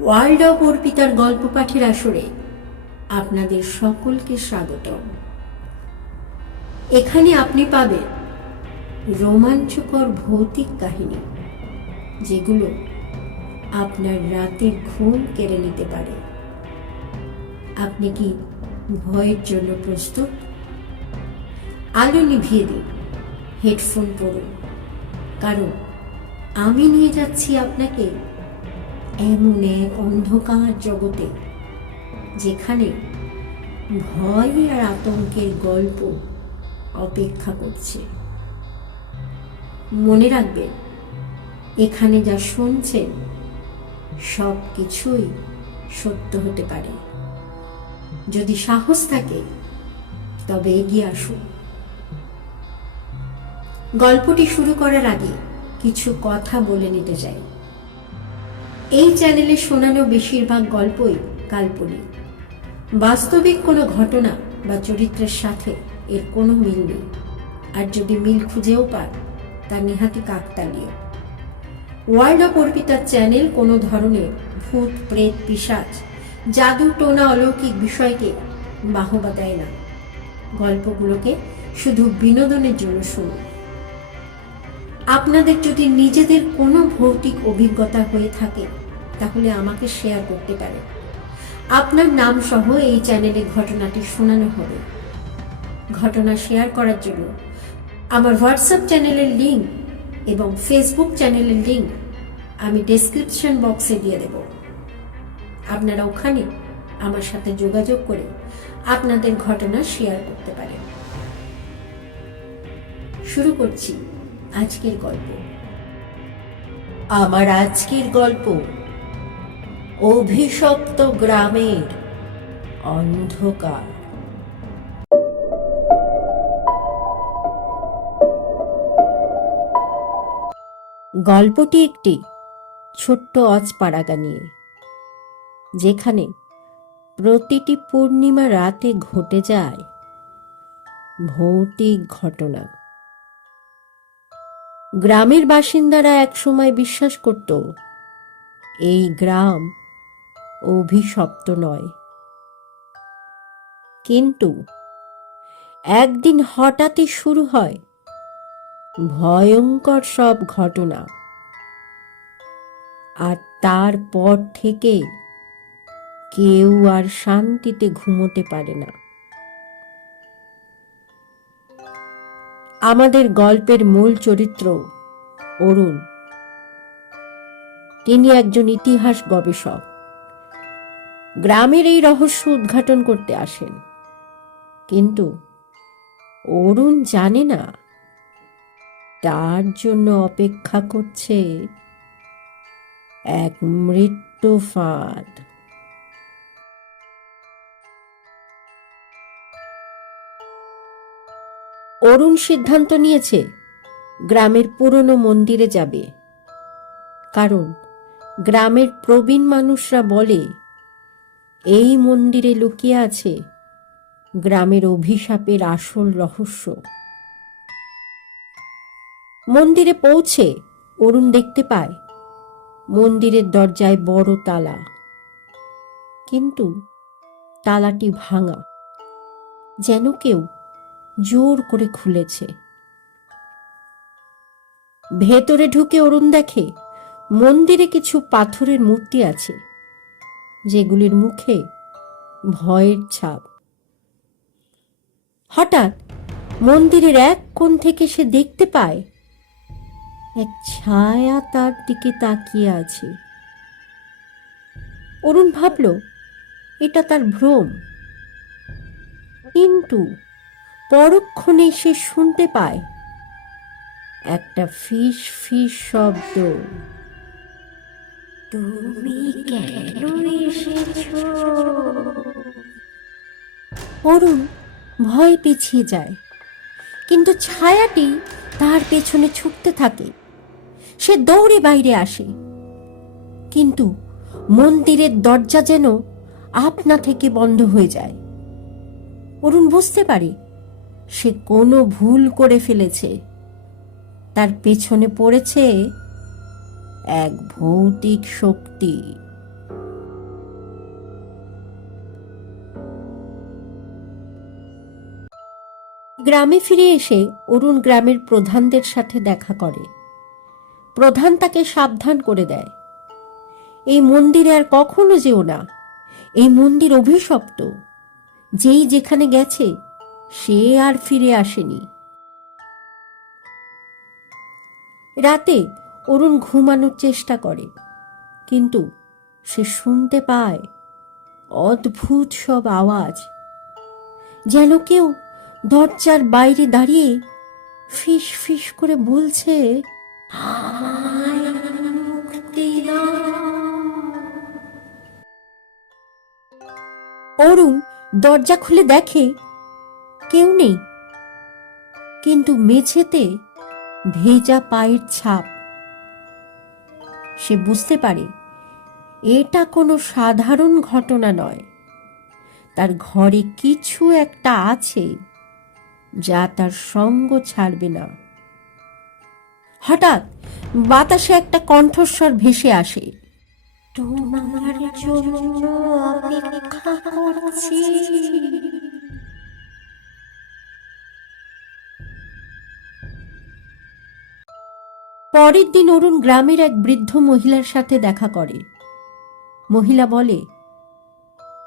World of অর্পিতার গল্প পাঠের আসরে আপনাদের সকলকে স্বাগতম। এখানে আপনি পাবেন রোমাঞ্চকর ভৌতিক কাহিনী, যেগুলো আপনার রাতের ঘুম কেড়ে নিতে পারে। আপনি কি ভয়ের জন্য প্রস্তুত? আলো নিভিয়ে দিন, হেডফোন পরুন, কারণ আমি নিয়ে যাচ্ছি আপনাকে এমন এক অন্ধকার জগতে যেখানে ভয় আর আতঙ্কের গল্প অপেক্ষা করছে। মনে রাখবেন, এখানে যা শুনছেন সব কিছুই সত্য হতে পারে। যদি সাহস থাকে, তবে এগিয়ে আসুন। গল্পটি শুরু করার আগে কিছু কথা বলে নিতে চাই। এই চ্যানেলে শোনানো বেশিরভাগ গল্পই কাল্পনিক। বাস্তবিক কোনো ঘটনা বা চরিত্রের সাথে এর কোনো মিল নেই। আর যদি মিল খুঁজেও পান, তা নিহাতি কাকতালীয়। ওয়ার্ল্ড অফ অর্পিতার চ্যানেল কোনো ধরনের ভূত, প্রেত পিসাচ জাদু, টোনা, অলৌকিক বিষয়কে বাহবা দেয় না। গল্পগুলোকে শুধু বিনোদনের জন্য শুনুন আপনাদের যদি নিজেদের কোনো ভৌতিক অভিজ্ঞতা হয়ে থাকে তাহলে আমাকে শেয়ার করতে পারে। আপনার নাম সহ এই চ্যানেলে ঘটনাটি শোনানো হবে। ঘটনা শেয়ার করার জন্য আমার হোয়াটসঅ্যাপ চ্যানেলের লিঙ্ক এবং ফেসবুক চ্যানেলের লিঙ্ক আমি ডেসক্রিপশন বক্সে দিয়ে দেব। আপনারা ওখানে আমার সাথে যোগাযোগ করে আপনাদের ঘটনা শেয়ার করতে পারেন। শুরু করছি আজকের গল্প। আমার আজকের গল্প অভিশপ্ত গ্রামের অন্ধকার। গল্পটি একটি ছোট্ট অজপাড়াগা নিয়ে, যেখানে প্রতিটি পূর্ণিমা রাতে ঘটে যায় ভৌতিক ঘটনা। গ্রামের বাসিন্দারা একসময় বিশ্বাস করত, এই গ্রাম অভিশপ্ত নয়। কিন্তু একদিন হঠাৎই শুরু হয় ভয়ঙ্কর সব ঘটনা। আর তারপর থেকে কেউ আর শান্তিতে ঘুমোতে পারে না। আমাদের গল্পের মূল চরিত্র অরুণ। তিনি একজন ইতিহাস গবেষক। গ্রামের এই রহস্য উদ্ঘাটন করতে আসেন। কিন্তু অরুণ জানে না তার জন্য অপেক্ষা করছে এক মৃত্যু ফাঁদ। অরুণ সিদ্ধান্ত নিয়েছে গ্রামের পুরনো মন্দিরে যাবে। কারণ গ্রামের প্রবীণ মানুষরা বলে এই মন্দিরে লুকিয়ে আছে গ্রামের অভিশাপের আসল রহস্য। মন্দিরে পৌঁছে অরুণ দেখতে পায়, মন্দিরের দরজায় বড় তালা। কিন্তু তালাটি ভাঙা, যেন কেউ জোর করে খুলেছে। ভেতরে ঢুকে অরুণ দেখে মন্দিরে কিছু পাথরের মূর্তি আছে। যেগুলির মুখে ভয়ের ছাপ। হঠাৎ মন্দিরের এক কোণ থেকে সে দেখতে পায়, এক ছায়া তার দিকে তাকিয়ে আছে। অরুণ ভাবল, এটা তার ভ্রম। কিন্তু পরক্ষণে সে শুনতে পায়, একটা ফিস ফিস শব্দ। তুমি কেন এসেছ? অরুণ ভয় পিছিয়ে যায়। কিন্তু ছায়াটি তার পেছনে ছুটতে থাকে। সে দৌড়ে বাইরে আসে। কিন্তু মন্দিরের দরজা যেন আপনা থেকে বন্ধ হয়ে যায়। অরুণ বুঝতে পারে সে কোনো ভুল করে ফেলেছে। তার পেছনে পড়েছে এক ভৌতিক শক্তি। গ্রামে ফিরে এসে অরুণ গ্রামের প্রধানদের সাথে দেখা করে। প্রধান তাকে সাবধান করে দেয়। এই মন্দিরে আর কখনো যেও না। এই মন্দির অভিশপ্ত। যেই যেখানে গেছে, সে আর ফিরে আসেনি। রাতে অরুণ ঘুমানোর চেষ্টা করে, কিন্তু সে শুনতে পায় অদ্ভুত সব আওয়াজ যেন কেউ দরজার বাইরে দাঁড়িয়ে ফিস ফিস করে বলছে। অরুণ দরজা খুলে দেখে কেউ নেই, কিন্তু মেঝেতে ভেজা পায়ের ছাপ সে বুঝতে পারে। এটা কোনো সাধারণ ঘটনা নয়। তার ঘরে কিছু একটা আছে যা তার সঙ্গ ছাড়বে না। হঠাৎ বাতাসে একটা কণ্ঠস্বর ভেসে আসে। তোমার জন্য অপেক্ষা করছি। পরের দিন অরুণ গ্রামের এক বৃদ্ধ মহিলার সাথে দেখা করে। মহিলা বলে,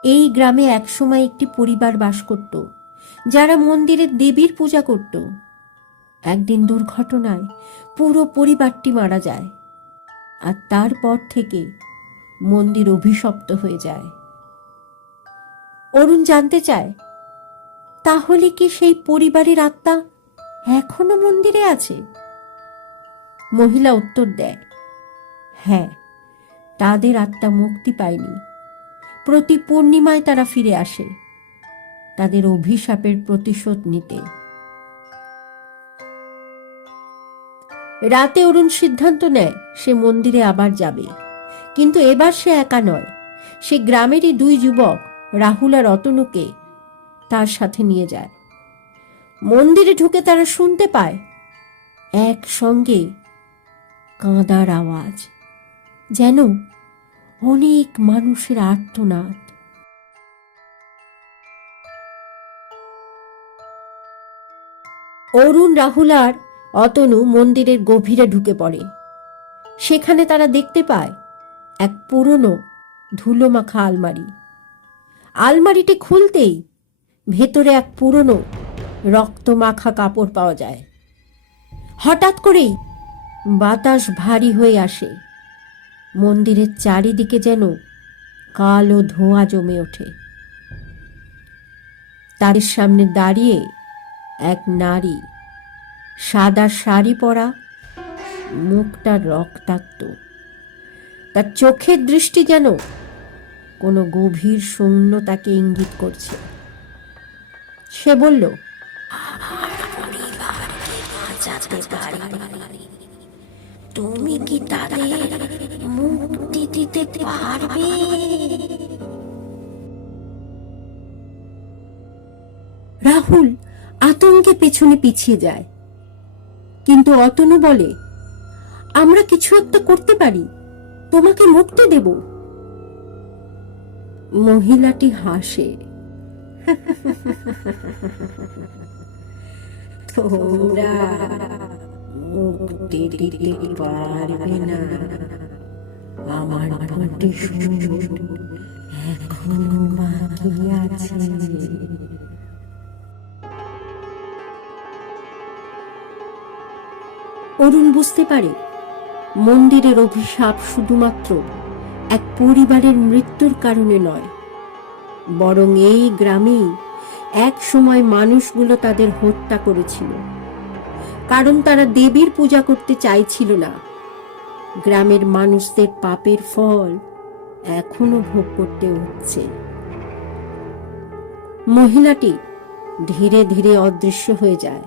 এই গ্রামে একসময় একটি পরিবার বাস করত, যারা মন্দিরে দেবীর পূজা করত। একদিন দুর্ঘটনায় পুরো পরিবারটি মারা যায়, আর তারপর থেকে মন্দির অভিশপ্ত হয়ে যায়। অরুণ জানতে চায়, তাহলে কি সেই পরিবারের আত্মা এখনও মন্দিরে আছে? মহিলা উত্তর দেয় হ্যাঁ তাদের আত্মা মুক্তি পায়নি। প্রতি পূর্ণিমায় তারা ফিরে আসে, তাদের অভিশাপের প্রতিশোধ নিতে। রাতে অরুণ সিদ্ধান্ত নেয়, সে মন্দিরে আবার যাবে। কিন্তু এবার সে একা নয়। সে গ্রামেরই দুই যুবক, রাহুল আর অতনুকে তার সাথে নিয়ে যায়। মন্দিরে ঢুকে তারা শুনতে পায়, একসঙ্গে কাঁদার আওয়াজ, যেন অনেক মানুষের আর্তনাদ। অরুণ রাহুল আর অতনু মন্দিরের গভীরে ঢুকে পড়ে। সেখানে তারা দেখতে পায় এক পুরনো ধুলো মাখা আলমারি। আলমারিটি খুলতেই ভেতরে এক পুরনো রক্ত মাখা কাপড় পাওয়া যায়। হঠাৎ করেই বাতাস ভারী হয়ে আসে। মন্দিরের চারিদিকে যেন কালো ধোঁয়া জমে ওঠে। তাদের সামনে দাঁড়িয়ে এক নারী সাদা শাড়ি পরা মুখটা রক্তাক্ত। তার চোখের দৃষ্টি যেন কোনো গভীর শূন্যতাকে ইঙ্গিত করছে। সে বলল তুমি কি তাদের মুক্তি দিতে পারবে? রাহুল আতঙ্কে পেছনে পিছিয়ে যায়। কিন্তু অতনু বলে আমরা কিছু একটা করতে পারি তোমাকে মুক্তি দেব। মহিলাটি হাসে। তোমরা দিতে পারবে না আমার এখনও বাকি আছে অরুণ বুঝতে পারে, মন্দিরের অভিশাপ শুধুমাত্র এক পরিবারের মৃত্যুর কারণে নয়, বরং এই গ্রামেই এক সময় মানুষগুলো তাদের হত্যা করেছিল। কারণ তারা দেবীর পূজা করতে চাইছিল না। গ্রামের মানুষদের পাপের ফল এখনও ভোগ করতে হচ্ছে। মহিলাটি ধীরে ধীরে অদৃশ্য হয়ে যায়।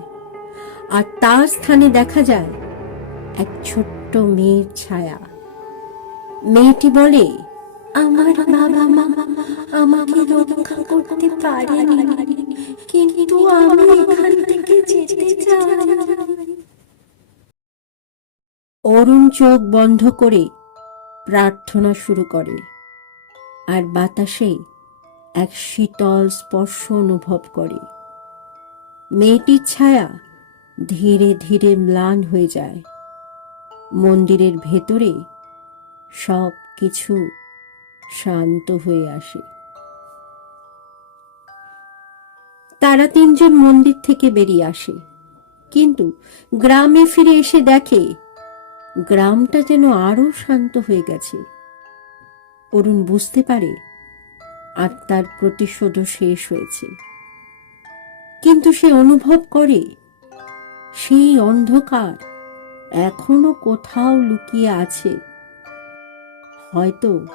আর তার স্থানে দেখা যায় এক ছোট্ট মেয়ের ছায়া। মেয়েটি বলে, আমার বাবা মা আমাকে রক্ষা করতে পারেনি কিন্তু আমি এখান থেকে যেতে চাই অরুণ চোখ বন্ধ করে প্রার্থনা শুরু করে। আর বাতাসে এক শীতল স্পর্শ অনুভব করে। মেয়েটির ছায়া ধীরে ধীরে ম্লান হয়ে যায়। মন্দিরের ভেতরে সব কিছু শান্ত হয়ে আসে। তারা তিনজন মন্দির থেকে বেরিয়ে আসে। কিন্তু গ্রামে ফিরে এসে দেখে গ্রামটা যেন আরও শান্ত হয়ে গেছে। অরুণ বুঝতে পারে আত্মার প্রতিশোধও শেষ হয়েছে। কিন্তু সে অনুভব করে, সেই অন্ধকার এখনও কোথাও লুকিয়ে আছে। হয়তো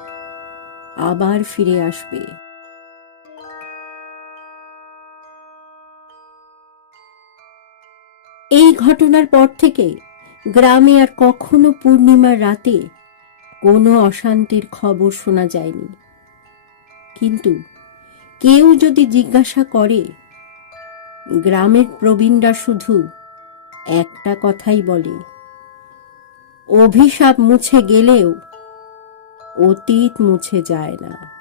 আবার ফিরে আসবে। এই ঘটনার পর থেকে গ্রামে আর কখনো পূর্ণিমার রাতে কোনো অশান্তির খবর শোনা যায়নি। কিন্তু কেউ যদি জিজ্ঞাসা করে, গ্রামের প্রবীণরা শুধু একটা কথাই বলে, অভিশাপ মুছে গেলেও অতীত মুছে যায় না।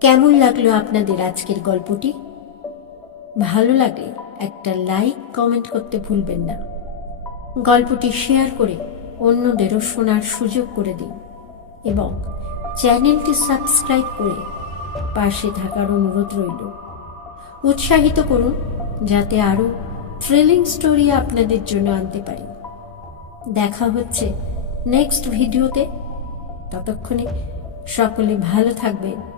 কেমন লাগল আপনাদের আজকের গল্পটি? ভালো লাগলে একটা লাইক, কমেন্ট করতে ভুলবেন না। গল্পটি শেয়ার করে অন্যদেরও শোনার সুযোগ করে দিন এবং চ্যানেলটি সাবস্ক্রাইব করে পাশে থাকার অনুরোধ রইল। উৎসাহিত করুন যাতে আরও থ্রিলিং স্টোরি আপনাদের জন্য আনতে পারি। দেখা হচ্ছে নেক্সট ভিডিওতে ততক্ষণে সকলে ভালো থাকবেন।